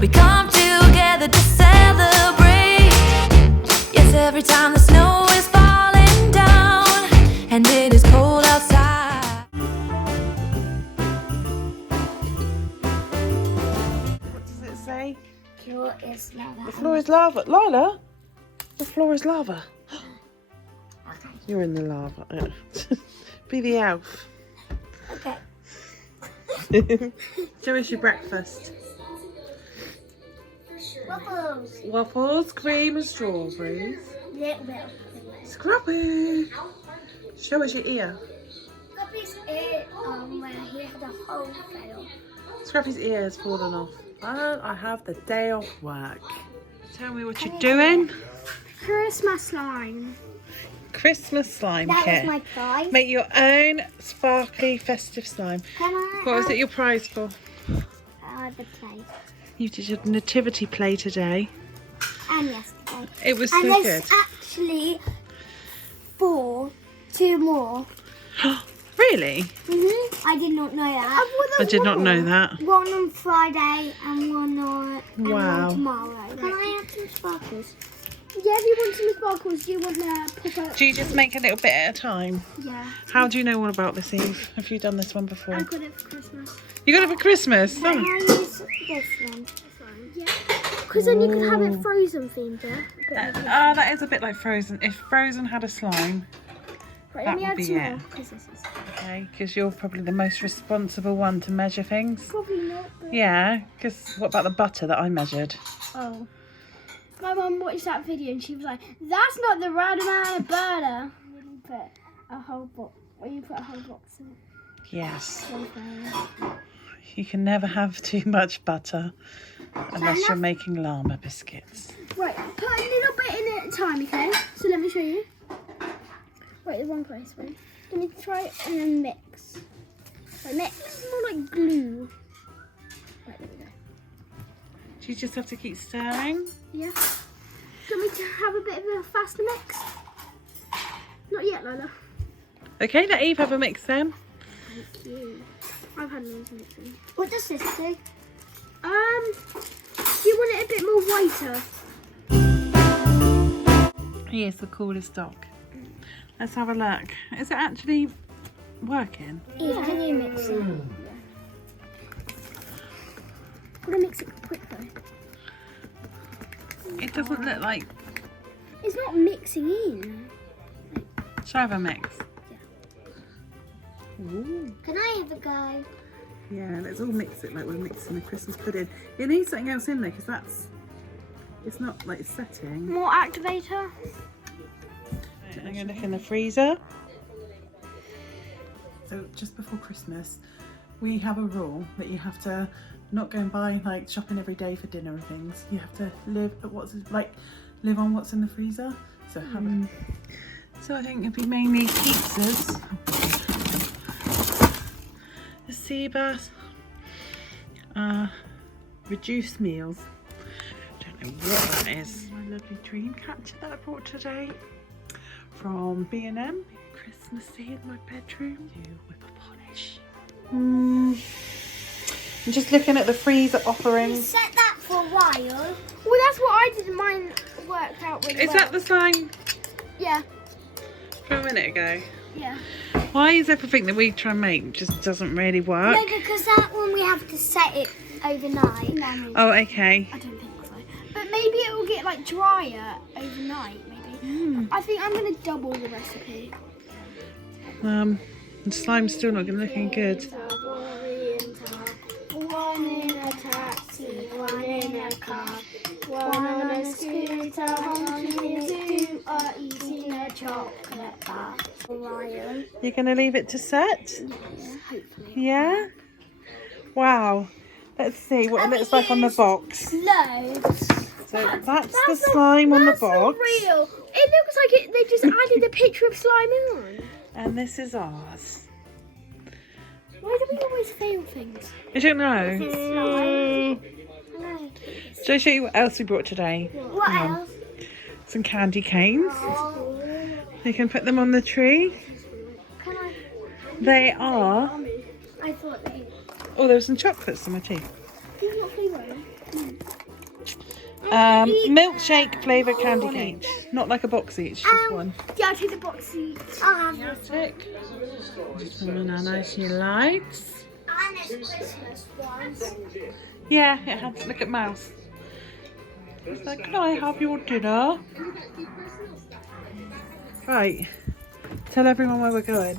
We come together to celebrate. Yes, every time the snow is falling down and it is cold outside. What does it say? Floor is lava. The floor is lava. Lila? The floor is lava. Okay. You're in the lava. Be the elf. Okay. Show us your breakfast. Waffles. Waffles, cream and strawberries. Little bit. Scruppy. Show us your ear. Scruppy's ear, where he had a hole fell. Scruffy's ear has fallen off. Well, I have the day off work. Tell me what you're doing. Christmas slime. Christmas slime That kit. was my prize. Make your own sparkly festive slime. Can I What was have it your prize for? the plate? You did your nativity play today. And yesterday. It was And so there's good. actually two more. Really? I did not know that. I did not know that. One on Friday and one on Wow. one tomorrow. Can I have some sparkles? Yeah, if you want some sparkles, do you want to pick up? Do you just make a little bit at a time? Yeah. How do you know all about this, Eve? Have you done this one before? I got it for Christmas. You got it for Christmas? Can I use this one? Yeah. Because then you can have it frozen themed, yeah? That is a bit like Frozen. If Frozen had a slime, Right, that let me would add be some it. more. Because this is Okay, because you're probably the most responsible one to measure things. probably not. But... Yeah, because what about the butter that I measured? Oh. My mum watched that video and she was like, "That's not the right amount of butter." When you put a whole box, in it. Yes. So fair. You can never have too much butter unless you're making llama biscuits. Right, put a little bit in at a time, okay? So let me show you. Right, the wrong place, right? Let me try it and then mix. Right, mix. It's more like glue. Right, there we go. Do you just have to keep stirring? Yeah. Do you want me to have a bit of a faster mix? Not yet, Lola. Okay, let Eve have a mix then. Thank you. I've had loads of mixing. What does this do? Do you want it a bit more whiter? He is the coolest dog. Let's have a look. Is it actually working? Eve, can you mix it? Yeah. Gotta mix it quick though. It doesn't look like... It's not mixing in. Shall I have a mix? Ooh. Can I have a go? Yeah, let's all mix it like we're mixing a Christmas pudding. It needs something else in there because that's... It's not like setting. More activator. I'm going to look in the freezer. So just before Christmas, we have a rule that you have to not go and buy like shopping every day for dinner and things. You have to live at live on what's in the freezer. So so I think it'd be mainly pizzas, a sea bass, reduced meals. Don't know what that is. My lovely dream catcher that I brought today from B&M. Christmassy in my bedroom. Do whip a polish. I'm just looking at the freezer offerings. Set that for a while. Well, that's what I did. Mine worked out really Is well. that the slime Yeah. from a minute ago? Yeah. Why is everything that we try and make just doesn't really work? No, because that one we have to set it overnight. Oh, okay. I don't think so. But maybe it will get like drier overnight. Maybe. I think I'm gonna double the recipe. The slime's still not looking good. One in a taxi, one in a car, one on a scooter, two are eating a chocolate bar. You're going to leave it to set? Yeah, hopefully. Yeah? Wow. Let's see what it looks like on the box. Loads. So that's the slime on the box. That's not real. It looks like they just added a picture of slime on. And this is ours. Why do we always fail things? I don't know. Slime. Shall I show you what else we brought today? What Hang on. else? Some candy canes. Oh. You can put them on the tree. Can I? They are... I thought they. Oh, there were some chocolates in my teeth. What flavour? Milkshake flavoured candy cane. Not like a box each, just one. Yeah, I'll take the box each. I'll have this. Tick. Banana she likes. And it's Christmas ones. Yeah, it has. Look at Mouse. He's like, can I have your dinner? Right. Tell everyone where we're going.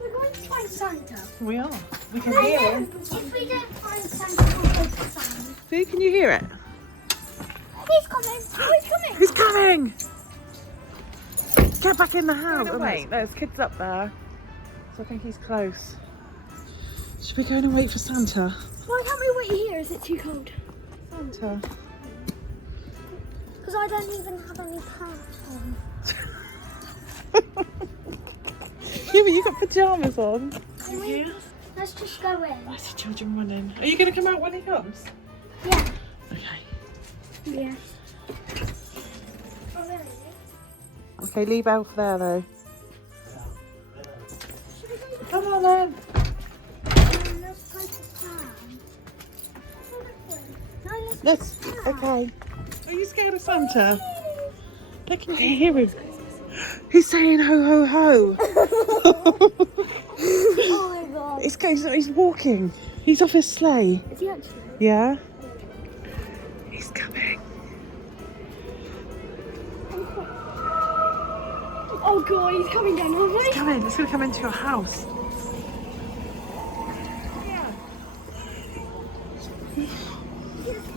We're going to find Santa. We are. We can hear him. If we don't find Santa, we'll go to Santa. See, can you hear it? He's coming. Oh, he's coming. He's coming! Get back in the house. Oh, wait, there's kids up there. So I think he's close. Should we go and wait for Santa? Why can't we wait here? Is it too cold? Santa. Because I don't even have any pants on. Yeah, but you got pyjamas on. Let's just go in. I see children running. Are you going to come out when he comes? Yeah. Okay. Yeah. Oh, there he is. Okay, leave Elf there though. Come on then. Let's go to town. No, Let's. Okay. Are you scared of Santa? They can hear him. He's saying ho ho ho. Oh my god. He's walking. He's off his sleigh. Is he actually? Yeah. He's coming. Oh god, he's coming down the way. He's coming. He's going to come into your house.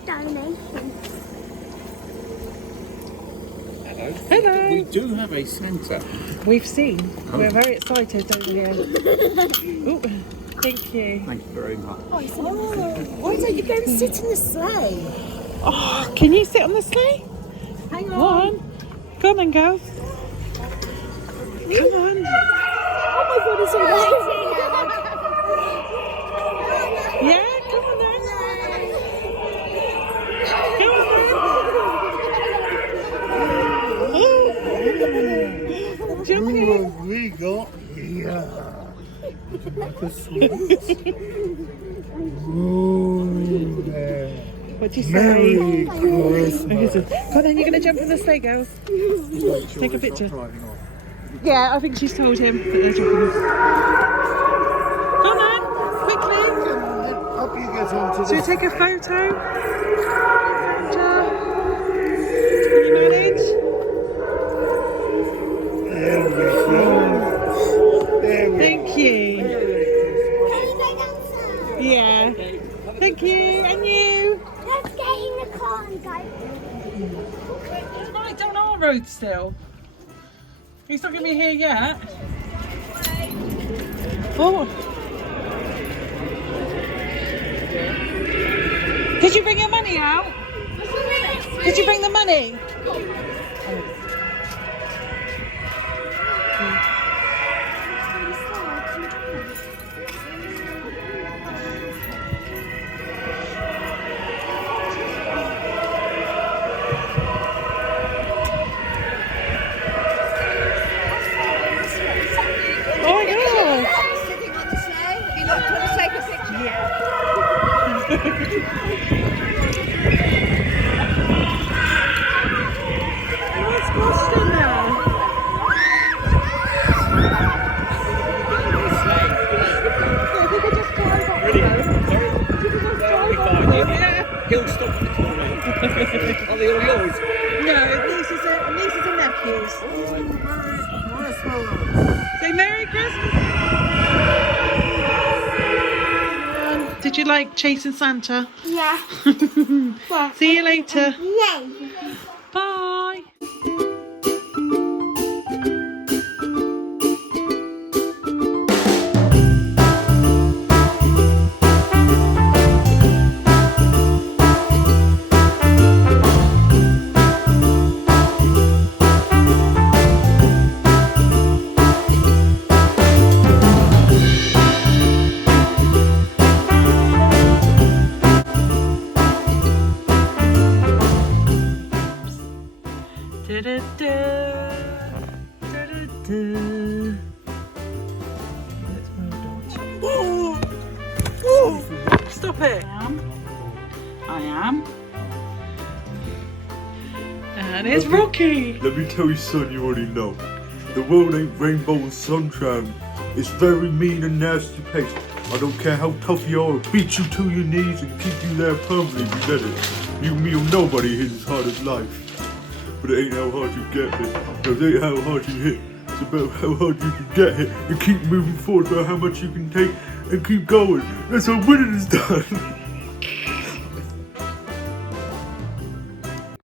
Donation. Hello. We do have a Santa. We've seen. We're very excited over here. Ooh, thank you. Thank you very much. Why don't you go and sit in the sleigh? Oh, can you sit on the sleigh? Hang Go on. Go on then, girls. Come on. Oh my god, it's amazing. Yeah, come on then. Go on then. Jump in. Who have we got here? The sweet. Ooh, there. What do you say? Merry Christmas. Go on then, you're going to jump in the sleigh, girls. Take a picture. Driving off. Yeah, I think she's told him that they're jumping. Come on, quickly. Come on then, up you get onto Should we the... take a photo? Can you manage? There we go. There we Thank you. go. Can you go downstairs? Yeah. Thank you. And you. Let's get in the car and go. He's right down our road still. He's not going to be here yet. Oh. Did you bring your money out? Did you bring the money? Oh my God. Sitting on the sleigh. Have you looked to take a picture? What's squashed in there? If we could just drive up the road. Yeah. He'll stop at the corner. Are they all yours? No, nieces and nephews. Say Merry Christmas. Did you like chasing Santa? Yeah. See you later. Yay. Bye. Stop it. I am. man. It's Rocky. Let me tell you, son, you already know. The world ain't rainbow and sunshine. It's very mean and nasty place. I don't care how tough you are, I'll beat you to your knees and keep you there permanently. You get it? You, me, or nobody hit as hard as life. But it ain't how hard you get hit. No, it ain't how hard you hit. It's about how hard you can get hit and keep moving forward, about how much you can take and keep going. That's how winning is done.